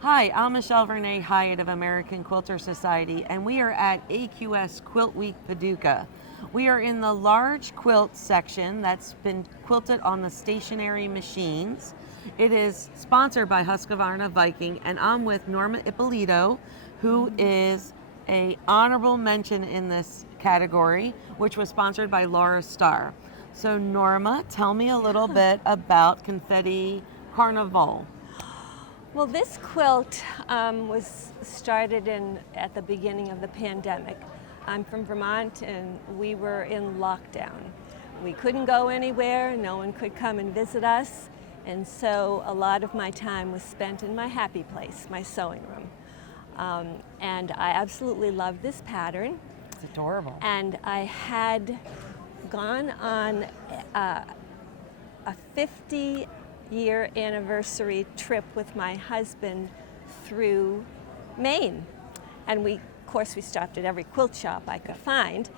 Hi, I'm Michelle Vernay Hyatt of American Quilter Society, and we are at AQS QuiltWeek Paducah. We are in the large quilt section that's been quilted on the stationary machines. It is sponsored by Husqvarna Viking, and I'm with Norma Ippolito, who is a honorable mention in this category, which was sponsored by Laura Starr. So Norma, tell me a little bit about CONFETTI CARNIVAL. Well, this quilt was started at the beginning of the pandemic. I'm from Vermont and we were in lockdown. We couldn't go anywhere, no one could come and visit us, and so a lot of my time was spent in my happy place, my sewing room. And I absolutely love this pattern. It's adorable. And I had gone on a 50-year anniversary trip with my husband through Maine. And of course, we stopped at every quilt shop I could find.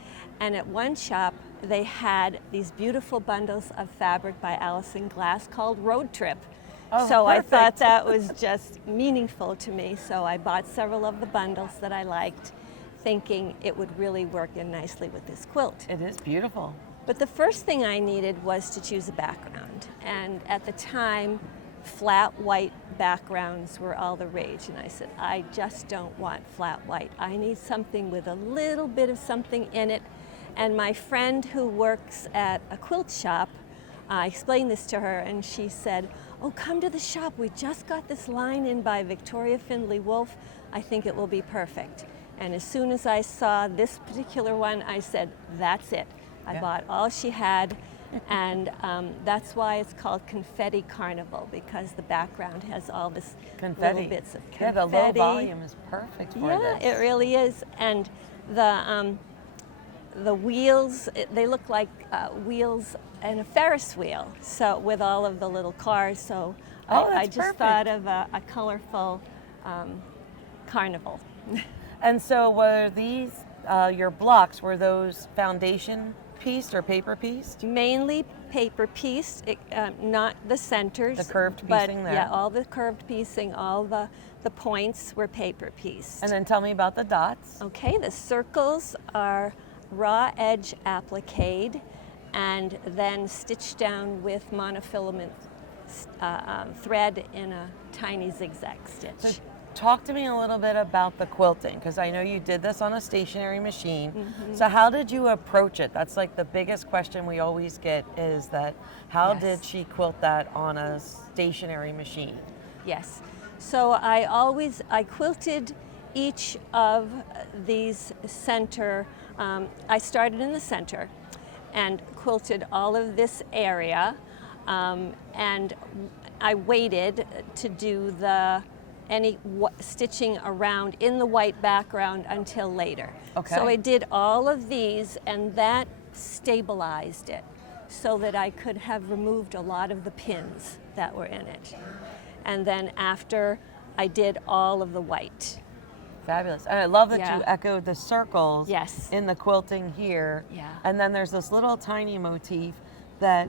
And at one shop, they had these beautiful bundles of fabric by Allison Glass called Road Trip. Oh, so perfect. I thought that was just meaningful to me. So I bought several of the bundles that I liked, thinking it would really work in nicely with this quilt. It is beautiful. But the first thing I needed was to choose a background. And at the time, flat white backgrounds were all the rage. And I said, I just don't want flat white. I need something with a little bit of something in it. And my friend who works at a quilt shop, I explained this to her and she said, oh, come to the shop. We just got this line in by Victoria Findlay Wolfe. I think it will be perfect. And as soon as I saw this particular one, I said, that's it. I bought all she had, and that's why it's called Confetti Carnival, because the background has all this Confetti. little bits of confetti. Yeah, the low volume is perfect for this. Yeah, it really is. And the wheels, they look like wheels in a Ferris wheel, so with all of the little cars. So I just perfect. thought of a colorful carnival. And so were these, your blocks, were those foundation pieced or paper pieced? Mainly paper pieced, not the centers. The curved but piecing there. Yeah, all the curved piecing, all the points were paper pieced. And then tell me about the dots. Okay, the circles are raw edge appliqued and then stitched down with monofilament thread in a tiny zigzag stitch. So talk to me a little bit about the quilting, because I know you did this on a stationary machine. Mm-hmm. So how did you approach it? That's like the biggest question we always get, is that how did she quilt that on a stationary machine? Yes. So I quilted each of these center, I started in the center and quilted all of this area, and I waited to do any stitching around in the white background until later. Okay. So I did all of these, and that stabilized it so that I could have removed a lot of the pins that were in it. And then after, I did all of the white. Fabulous. And I love that you echoed the circles in the quilting here. Yeah. And then there's this little tiny motif that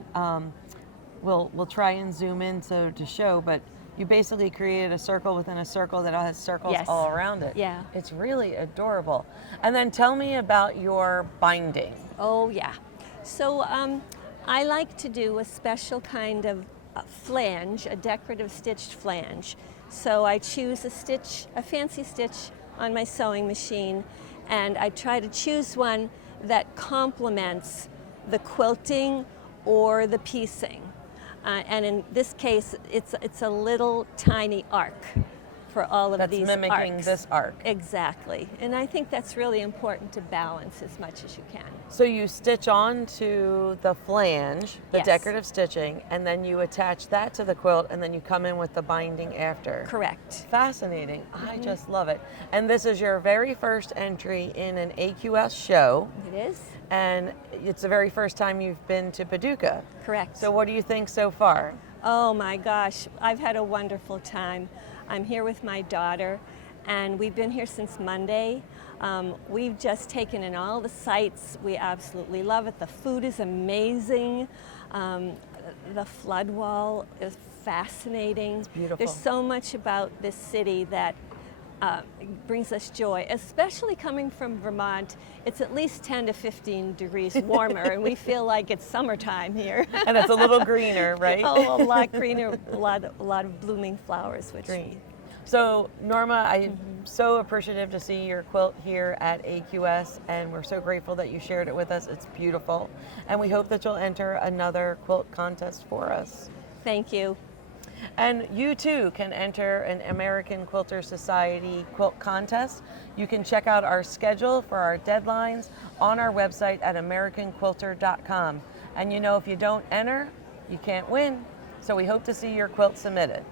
we'll try and zoom in to show, but you basically created a circle within a circle that has circles all around it. Yeah. It's really adorable. And then tell me about your binding. Oh, yeah. So I like to do a special kind of flange, a decorative stitched flange. So I choose a fancy stitch on my sewing machine, and I try to choose one that complements the quilting or the piecing. And in this case, it's a little tiny arc for all of these arcs. That's mimicking this arc. Exactly. And I think that's really important to balance as much as you can. So you stitch onto the flange, the decorative stitching, and then you attach that to the quilt, and then you come in with the binding after. Correct. Fascinating. I just love it. And this is your very first entry in an AQS show. It is. And it's the very first time you've been to Paducah. Correct. So what do you think so far? Oh my gosh, I've had a wonderful time. I'm here with my daughter, and we've been here since Monday. We've just taken in all the sights. We absolutely love it. The food is amazing. The flood wall is fascinating. It's beautiful. There's so much about this city that brings us joy, especially coming from Vermont. It's at least 10 to 15 degrees warmer, and we feel like it's summertime here. And it's a little greener, right? Oh, a lot greener, a lot of blooming flowers, which Green. So Norma, I'm so appreciative to see your quilt here at AQS, and we're so grateful that you shared it with us. It's beautiful, and we hope that you'll enter another quilt contest for us. Thank you. And you too can enter an American Quilter Society quilt contest. You can check out our schedule for our deadlines on our website at americanquilter.com. And you know, if you don't enter, you can't win. So we hope to see your quilt submitted.